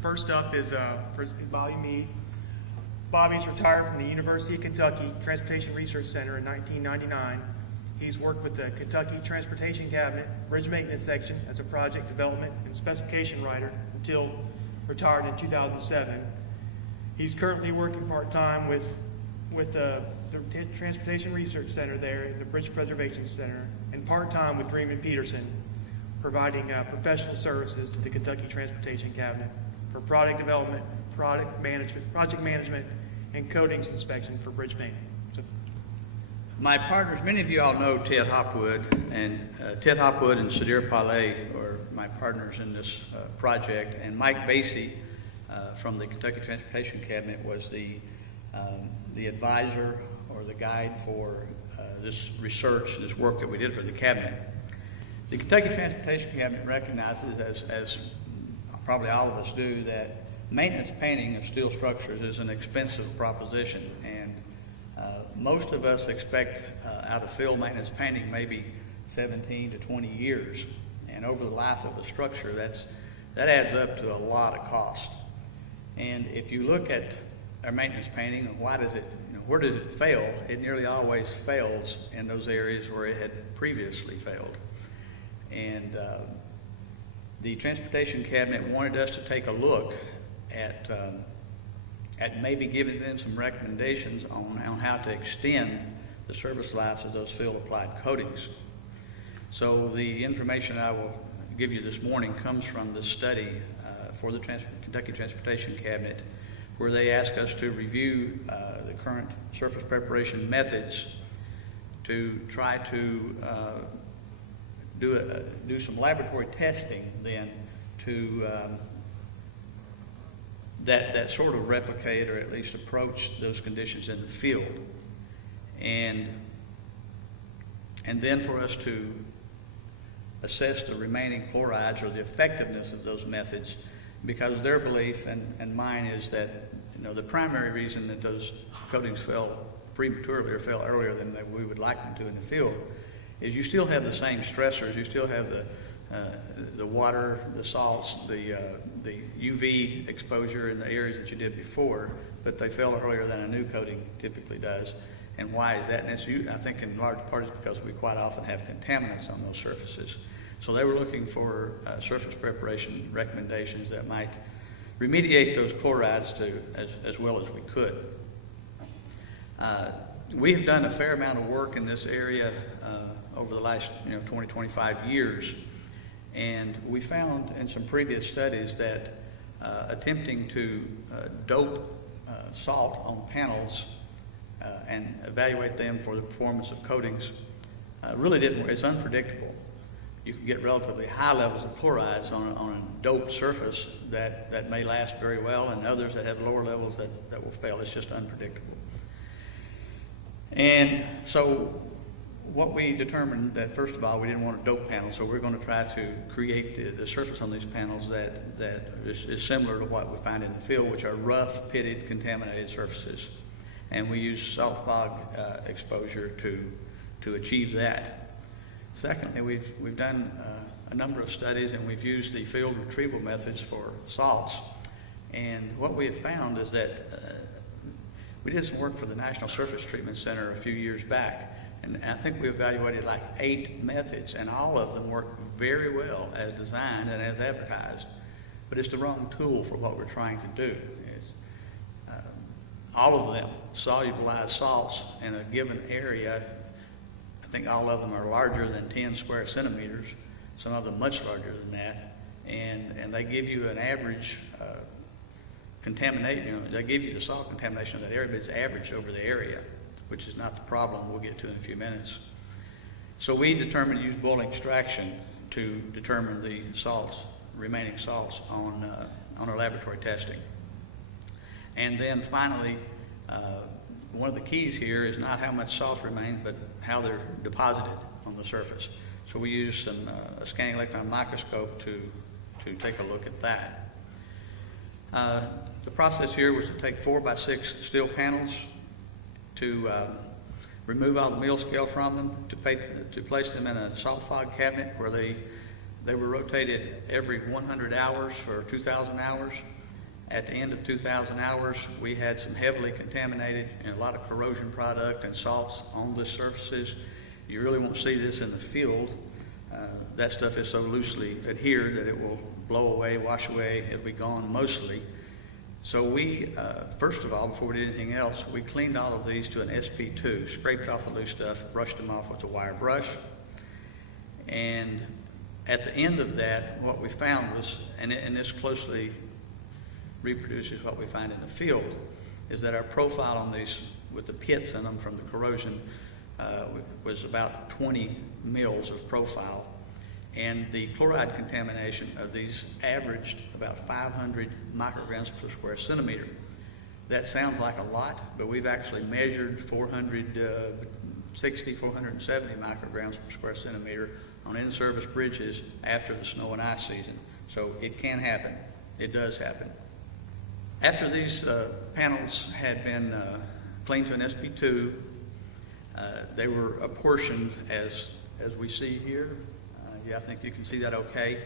First up is Bobby Meade. Bobby's retired from the University of Kentucky Transportation Research Center in 1999. He's worked with the Kentucky Transportation Cabinet Bridge Maintenance Section as a project development and specification writer until retired in 2007. He's currently working part-time with the Transportation Research Center there at the Bridge Preservation Center, and part-time with Green and Peterson, providing professional services to the Kentucky Transportation Cabinet for product development, project management, and coatings inspection for bridge painting. So, my partners, many of you all know Ted Hopwood, and Ted Hopwood and Sudhir Pillai are my partners in this project, and Mike Basie from the Kentucky Transportation Cabinet was the advisor or the guide for this research, this work that we did for the cabinet. The Kentucky Transportation Cabinet recognizes, as probably all of us do, that maintenance painting of steel structures is an expensive proposition, and most of us expect out of field maintenance painting maybe 17 to 20 years, and over the life of a structure that adds up to a lot of cost. And if you look at our maintenance painting, why does it, where does it fail? It nearly always fails in those areas where it had previously failed. And the Transportation Cabinet wanted us to take a look at maybe giving them some recommendations on how to extend the service lives of those field applied coatings. So the information I will give you this morning comes from the study for the Kentucky Transportation Cabinet, where they ask us to review the current surface preparation methods to try to do some laboratory testing then to that sort of replicate or at least approach those conditions in the field, and then for us to assess the remaining chlorides or the effectiveness of those methods, because their belief and mine is that the primary reason that those coatings fell prematurely or fell earlier than we would like them to in the field is you still have the same stressors. You still have the water, the salts, the UV exposure in the areas that you did before, but they fell earlier than a new coating typically does. And why is that? And it's, I think in large part is because we quite often have contaminants on those surfaces. So they were looking for surface preparation recommendations that might remediate those chlorides as well as we could. We have done a fair amount of work in this area over the last 20, 25 years, and we found in some previous studies that attempting to dope salt on panels and evaluate them for the performance of coatings really didn't work. It's unpredictable. You can get relatively high levels of chlorides on a doped surface that may last very well, and others that have lower levels that will fail. It's just unpredictable. And so what we determined that, first of all, we didn't want a dope panel, so we're going to try to create the surface on these panels that is similar to what we find in the field, which are rough, pitted, contaminated surfaces. And we use salt fog exposure to achieve that. Secondly, we've done a number of studies, and we've used the field retrieval methods for salts. And what we have found is that we did some work for the National Surface Treatment Center a few years back, and I think we evaluated like 8 methods, and all of them work very well as designed and as advertised. But it's the wrong tool for what we're trying to do. All of them solubilize salts in a given area. I think all of them are larger than 10 square centimeters, some of them much larger than that, and they give you an average contamination. They give you the salt contamination of that area, but it's averaged over the area, which is not the problem we'll get to in a few minutes. So we determined to use boiling extraction to determine the remaining salts on our laboratory testing. And then finally, one of the keys here is not how much salt remains, but how they're deposited on the surface. So we use a scanning electron microscope to take a look at that. The process here was to take 4x6 steel panels, to remove all the mill scale from them, to place them in a salt fog cabinet where they were rotated every 100 hours for 2,000 hours, At the end of 2,000 hours, we had some heavily contaminated and a lot of corrosion product and salts on the surfaces. You really won't see this in the field. That stuff is so loosely adhered that it will blow away, wash away, it'll be gone mostly. So we, first of all, before we did anything else, we cleaned all of these to an SP2, scraped off the loose stuff, brushed them off with a wire brush. And at the end of that, what we found was, and this closely reproduces what we find in the field, is that our profile on these, with the pits in them from the corrosion, was about 20 mils of profile. And the chloride contamination of these averaged about 500 micrograms per square centimeter. That sounds like a lot, but we've actually measured 460, 470 micrograms per square centimeter on in-service bridges after the snow and ice season. So it can happen. It does happen. After these panels had been cleaned to an SP2, they were apportioned as we see here. Yeah, I think you can see that okay.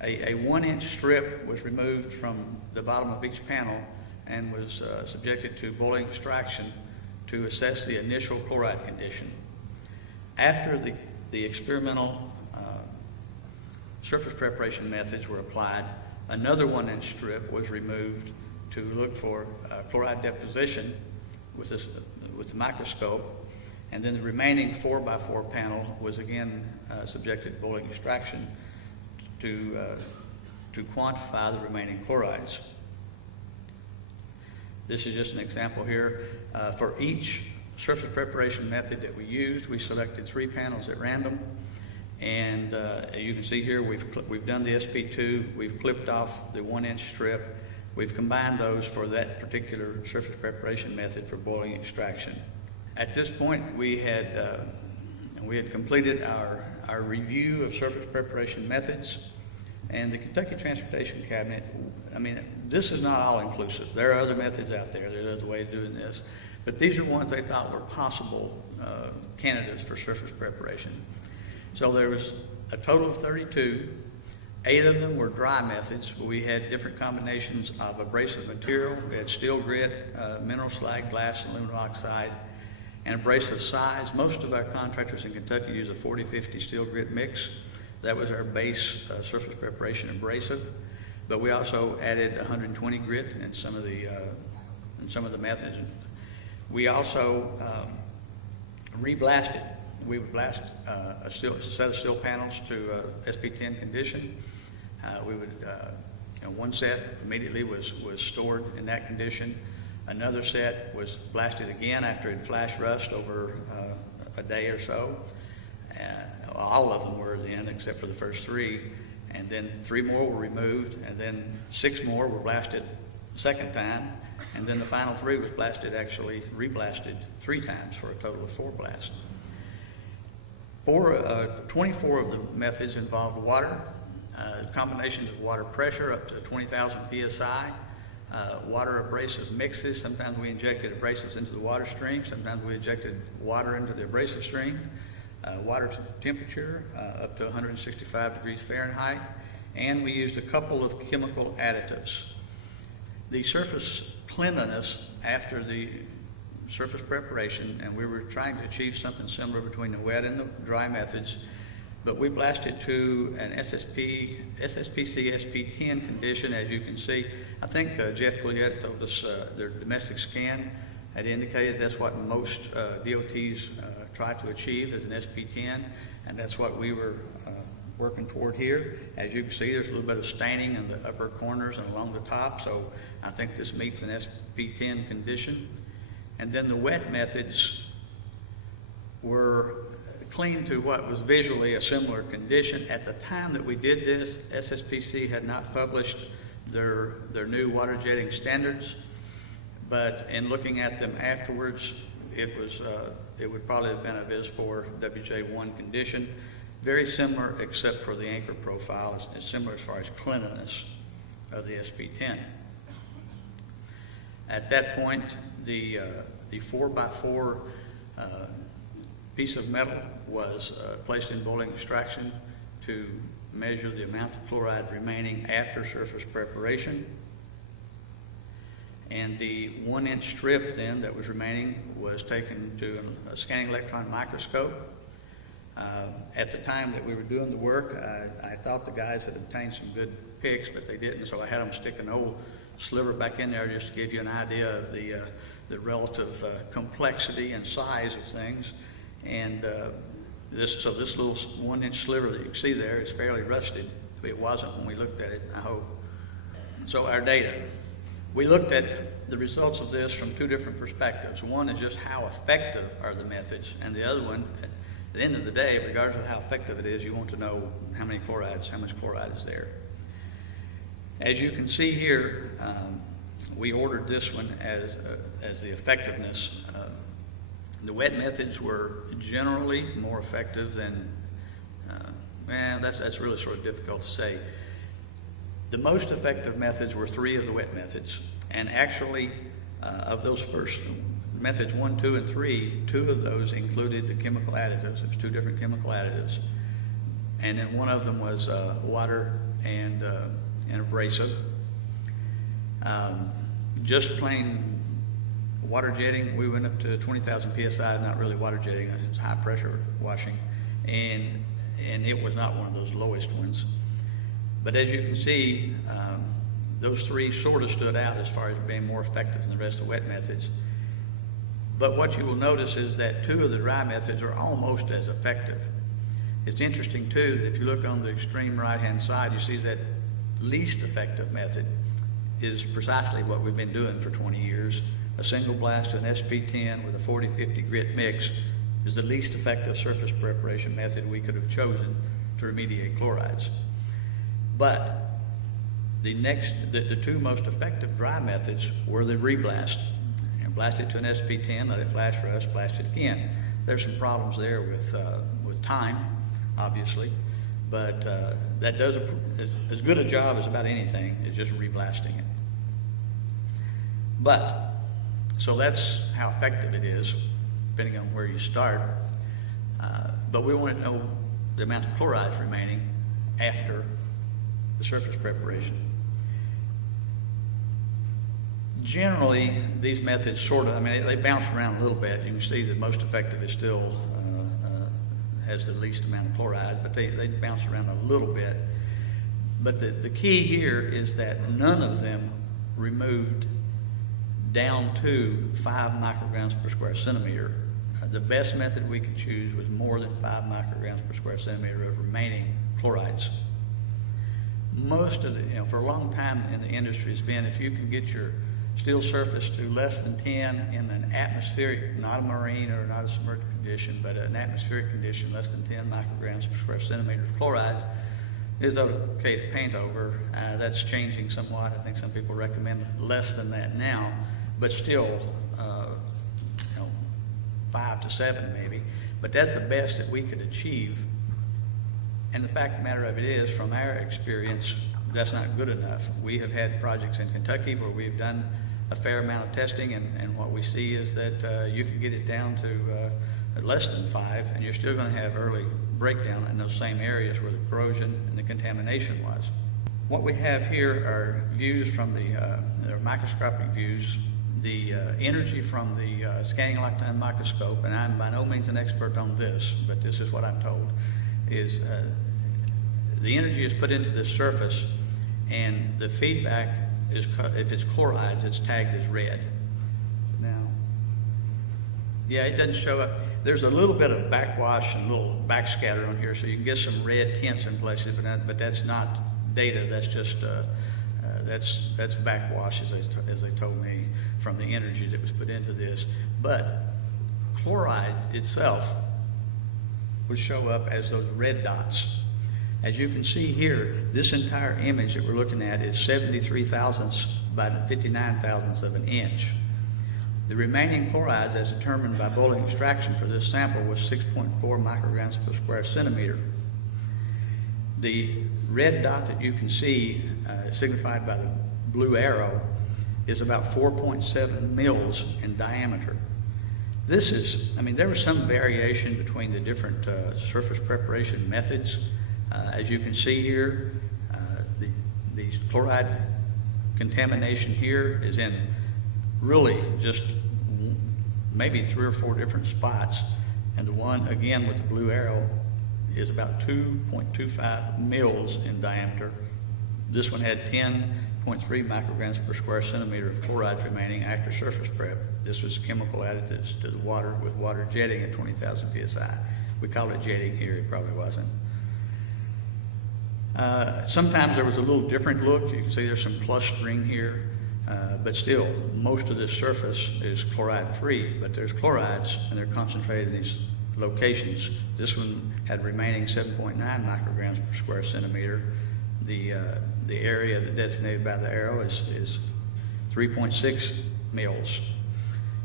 A 1-inch strip was removed from the bottom of each panel and was subjected to boiling extraction to assess the initial chloride condition. After the experimental surface preparation methods were applied, another 1-inch strip was removed to look for chloride deposition with the microscope. And then the remaining 4x4 panel was again subjected to boiling extraction to quantify the remaining chlorides. This is just an example here. For each surface preparation method that we used, we selected 3 panels at random. And you can see here we've done the SP2, we've clipped off the 1-inch strip, we've combined those for that particular surface preparation method for boiling extraction. At this point, we had completed our review of surface preparation methods, and the Kentucky Transportation Cabinet, I mean, this is not all-inclusive. There are other methods out there. There are other ways of doing this. But these are ones they thought were possible candidates for surface preparation. So there was a total of 32. 8 of them were dry methods. We had different combinations of abrasive material. We had steel grit, mineral slag, glass, and aluminum oxide, and abrasive size. Most of our contractors in Kentucky use a 40-50 steel grit mix. That was our base surface preparation abrasive. But we also added 120 grit in some of the methods. We also reblasted. We would blast a set of steel panels to SP10 condition. We would, one set immediately was stored in that condition. Another set was blasted again after it flash rust over a day or so. All of them were then, except for the first 3. And then 3 more were removed, and then 6 more were blasted the second time. And then the final 3 was blasted, reblasted 3 times for a total of 4 blasts. 24 of the methods involved water, combinations of water pressure up to 20,000 psi, water abrasive mixes. Sometimes we injected abrasives into the water stream, sometimes we injected water into the abrasive stream, water temperature up to 165 degrees Fahrenheit, and we used a couple of chemical additives. The surface cleanliness after the surface preparation, and we were trying to achieve something similar between the wet and the dry methods, but we blasted to an SPC SP10 condition, as you can see. I think Jeff Pouliot told us their domestic scan had indicated that's what most DOTs try to achieve as an SP10, and that's what we were working toward here. As you can see, there's a little bit of staining in the upper corners and along the top, so I think this meets an SP10 condition. And then the wet methods were cleaned to what was visually a similar condition. At the time that we did this, SSPC had not published their new water jetting standards, but in looking at them afterwards, it would probably have been a VIS 4 WJ1 condition, very similar except for the anchor profile, is similar as far as cleanliness of the SP10. At that point, the 4x4 piece of metal was placed in boiling extraction to measure the amount of chloride remaining after surface preparation. And the 1-inch strip then that was remaining was taken to a scanning electron microscope. At the time that we were doing the work, I thought the guys had obtained some good pics, but they didn't, so I had them stick an old sliver back in there just to give you an idea of the relative complexity and size of things. And this little 1-inch sliver that you can see there is fairly rusted. It wasn't when we looked at it, I hope. So our data. We looked at the results of this from two different perspectives. One is just how effective are the methods, and the other one, at the end of the day, regardless of how effective it is, you want to know how much chloride is there. As you can see here, we ordered this one as the effectiveness. The wet methods were generally more effective than, that's really sort of difficult to say. The most effective methods were 3 of the wet methods, and actually of those first methods 1, 2, and 3, 2 of those included the chemical additives. It was 2 different chemical additives, and then one of them was water and abrasive. Just plain water jetting, we went up to 20,000 psi, not really water jetting, it was high pressure washing, and it was not one of those lowest ones. But as you can see, those 3 sort of stood out as far as being more effective than the rest of the wet methods. But what you will notice is that 2 of the dry methods are almost as effective. It's interesting too that if you look on the extreme right-hand side, you see that least effective method is precisely what we've been doing for 20 years. A single blast to an SP10 with a 40-50 grit mix is the least effective surface preparation method we could have chosen to remediate chlorides. But the 2 most effective dry methods were the reblast. Blast it to an SP10, let it flash for us, blast it again. There's some problems there with time, obviously, but that does as good a job as about anything is just reblasting it. But, so that's how effective it is, depending on where you start. But we want to know the amount of chlorides remaining after the surface preparation. Generally, these methods they bounce around a little bit. You can see that most effective is still has the least amount of chloride, but they bounce around a little bit. But the key here is that none of them removed down to 5 micrograms per square centimeter. The best method we could choose was more than 5 micrograms per square centimeter of remaining chlorides. Most of for a long time in the industry has been if you can get your steel surface to less than 10 in an atmospheric, not a marine or not a submerged condition, but an atmospheric condition, less than 10 micrograms per square centimeter of chlorides, is okay to paint over. That's changing somewhat. I think some people recommend less than that now, but still, 5 to 7 maybe. But that's the best that we could achieve. And the fact of the matter of it is, from our experience, that's not good enough. We have had projects in Kentucky where we've done a fair amount of testing, and what we see is that you can get it down to less than 5, and you're still going to have early breakdown in those same areas where the corrosion and the contamination was. What we have here are views from they're microscopic views. The energy from the scanning electron microscope, and I'm by no means an expert on this, but this is what I'm told, is the energy is put into this surface, and the feedback is, if it's chlorides, it's tagged as red. Now, yeah, it doesn't show up. There's a little bit of backwash and a little backscatter on here, so you can get some red tints in places, but that's not data. That's just that's backwash, as they told me, from the energy that was put into this. But chloride itself would show up as those red dots. As you can see here, this entire image that we're looking at is 73 thousandths by 59 thousandths of an inch. The remaining chlorides, as determined by boiling extraction for this sample, was 6.4 micrograms per square centimeter. The red dot that you can see, signified by the blue arrow, is about 4.7 mils in diameter. This is, there was some variation between the different surface preparation methods. As you can see here, the chloride contamination here is in really just maybe 3 or 4 different spots. And the one, again, with the blue arrow is about 2.25 mils in diameter. This one had 10.3 micrograms per square centimeter of chlorides remaining after surface prep. This was chemical additives to the water with water jetting at 20,000 psi. We call it jetting here, it probably wasn't. Sometimes there was a little different look. You can see there's some clustering here, but still, most of this surface is chloride free, but there's chlorides and they're concentrated in these locations. This one had remaining 7.9 micrograms per square centimeter. The area that designated by the arrow is 3.6 mils.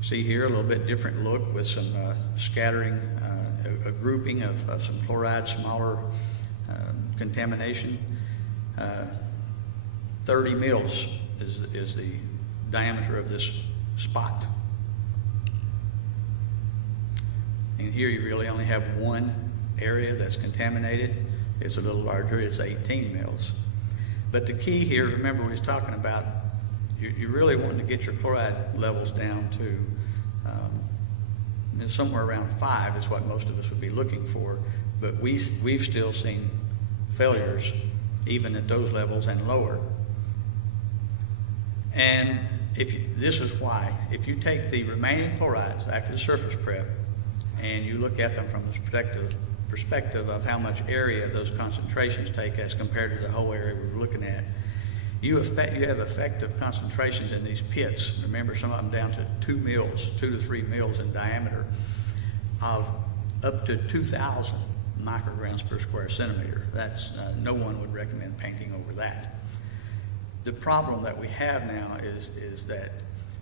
See here a little bit different look with some scattering, a grouping of some chloride, smaller contamination. 30 mils is the diameter of this spot. And here you really only have one area that's contaminated. It's a little larger, it's 18 mils. But the key here, remember we was talking about, you really want to get your chloride levels down to somewhere around 5 is what most of us would be looking for. But we've still seen failures even at those levels and lower. And this is why, if you take the remaining chlorides after the surface prep and you look at them from the perspective of how much area those concentrations take as compared to the whole area we're looking at, you have effective concentrations in these pits. Remember, some of them down to 2 mils, 2 to 3 mils in diameter, of up to 2,000 micrograms per square centimeter. That's no one would recommend painting over that. The problem that we have now is that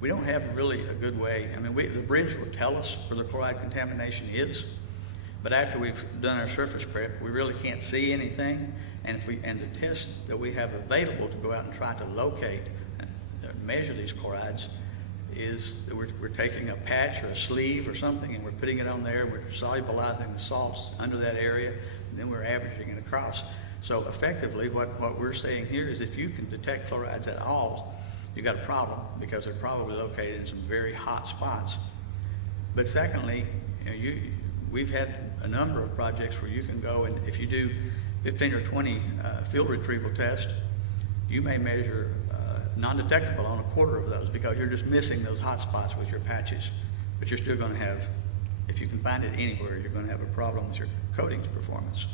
we don't have really a good way. I mean, the bridge will tell us where the chloride contamination is, but after we've done our surface prep, we really can't see anything. And the test that we have available to go out and try to locate and measure these chlorides is that we're taking a patch or a sleeve or something and we're putting it on there, we're solubilizing the salts under that area, and then we're averaging it across. So effectively, what we're saying here is if you can detect chlorides at all, you got a problem because they're probably located in some very hot spots. But secondly, we've had a number of projects where you can go and if you do 15 or 20 field retrieval tests, you may measure non-detectable on a quarter of those because you're just missing those hot spots with your patches. But you're still going to have, if you can find it anywhere, you're going to have a problem with your coatings performance.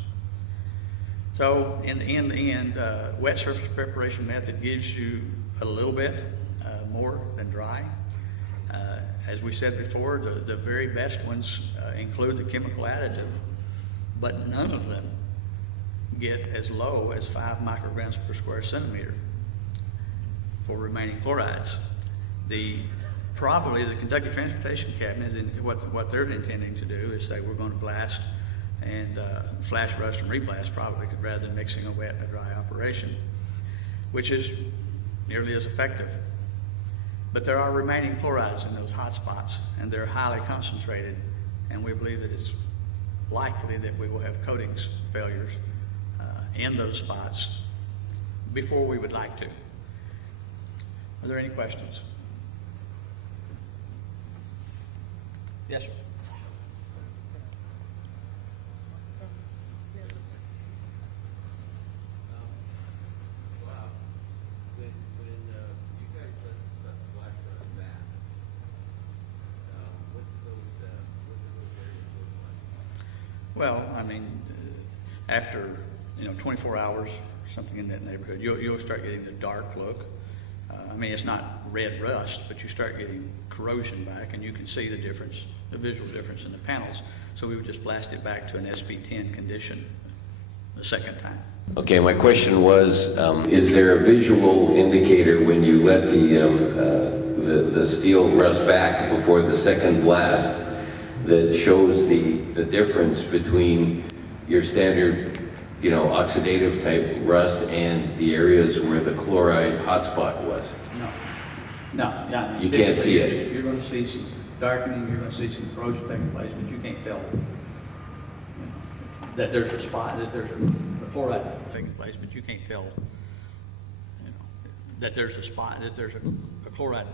So in the end, wet surface preparation method gives you a little bit more than dry. As we said before, the very best ones include the chemical additive, but none of them get as low as 5 micrograms per square centimeter for remaining chlorides. Probably the Kentucky Transportation Cabinet, and what they're intending to do is say we're going to blast and flash, rust, and reblast probably rather than mixing a wet and a dry operation, which is nearly as effective. But there are remaining chlorides in those hot spots, and they're highly concentrated, and we believe that it's likely that we will have coatings failures in those spots before we would like to. Are there any questions? Yes, sir. Well, I mean, after 24 hours, something in that neighborhood, you'll start getting the dark look. I mean, it's not red rust, but you start getting corrosion back, and you can see the difference, the visual difference in the panels. So we would just blast it back to an SP10 condition the second time. Okay, my question was, is there a visual indicator when you let the steel rust back before the second blast that shows the difference between your standard, oxidative type rust and the areas where the chloride hotspot was? No, yeah. You can't see it. You're going to see some darkening, you're going to see some corrosion taking place, but you can't tell that there's a spot, that there's a chloride taking place, but you can't tell that there's a spot, that there's a chloride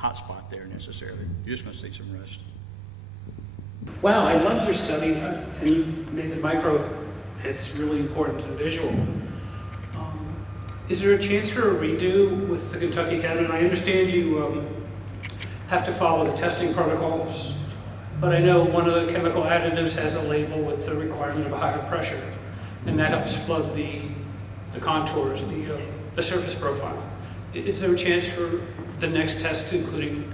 hot spot there necessarily. You're just going to see some rust. Wow, I loved your study, and you made the micro hits really important and visual. Is there a chance for a redo with the Kentucky cabinet? I understand you have to follow the testing protocols, but I know one of the chemical additives has a label with the requirement of a higher pressure, and that helps flood the contours, the surface profile. Is there a chance for the next test including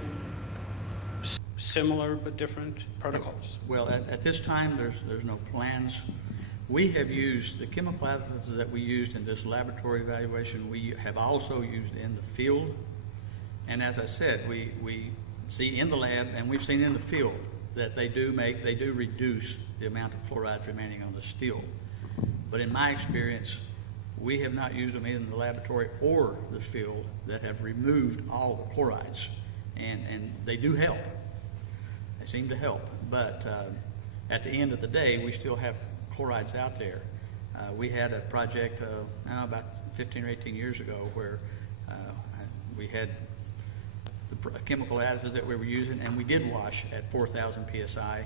similar but different protocols? Well, at this time, there's no plans. We have used the chemical additives that we used in this laboratory evaluation. We have also used in the field, and as I said, we see in the lab and we've seen in the field that they do reduce the amount of chlorides remaining on the steel. But in my experience, we have not used them either in the laboratory or the field that have removed all the chlorides, and they do help. They seem to help, but at the end of the day, we still have chlorides out there. We had a project about 15 or 18 years ago where we had the chemical additives that we were using, and we did wash at 4,000 psi,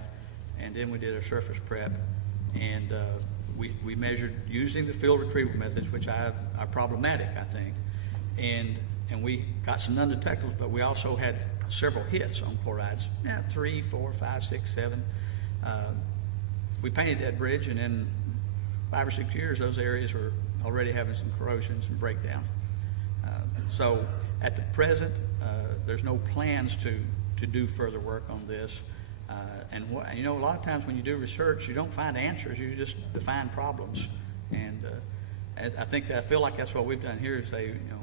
and then we did a surface prep, and we measured using the field retrieval methods, which are problematic, I think, and we got some undetectables, but we also had several hits on chlorides, 3, 4, 5, 6, 7. We painted that bridge, and in 5 or 6 years, those areas were already having some corrosion, some breakdown. So at the present, there's no plans to do further work on this. And you know, a lot of times when you do research, you don't find answers, you just define problems. And I feel like that's what we've done here, is say, you know,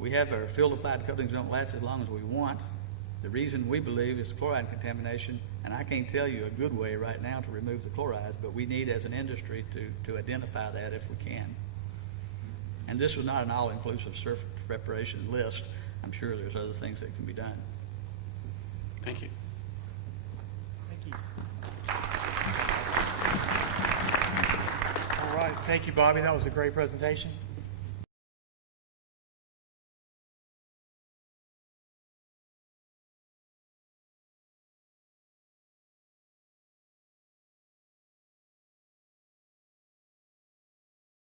we have our field applied coatings don't last as long as we want. The reason we believe is chloride contamination, and I can't tell you a good way right now to remove the chlorides, but we need as an industry to identify that if we can. And this was not an all-inclusive surface preparation list. I'm sure there's other things that can be done. Thank you. Thank you. All right, thank you, Bobby. That was a great presentation.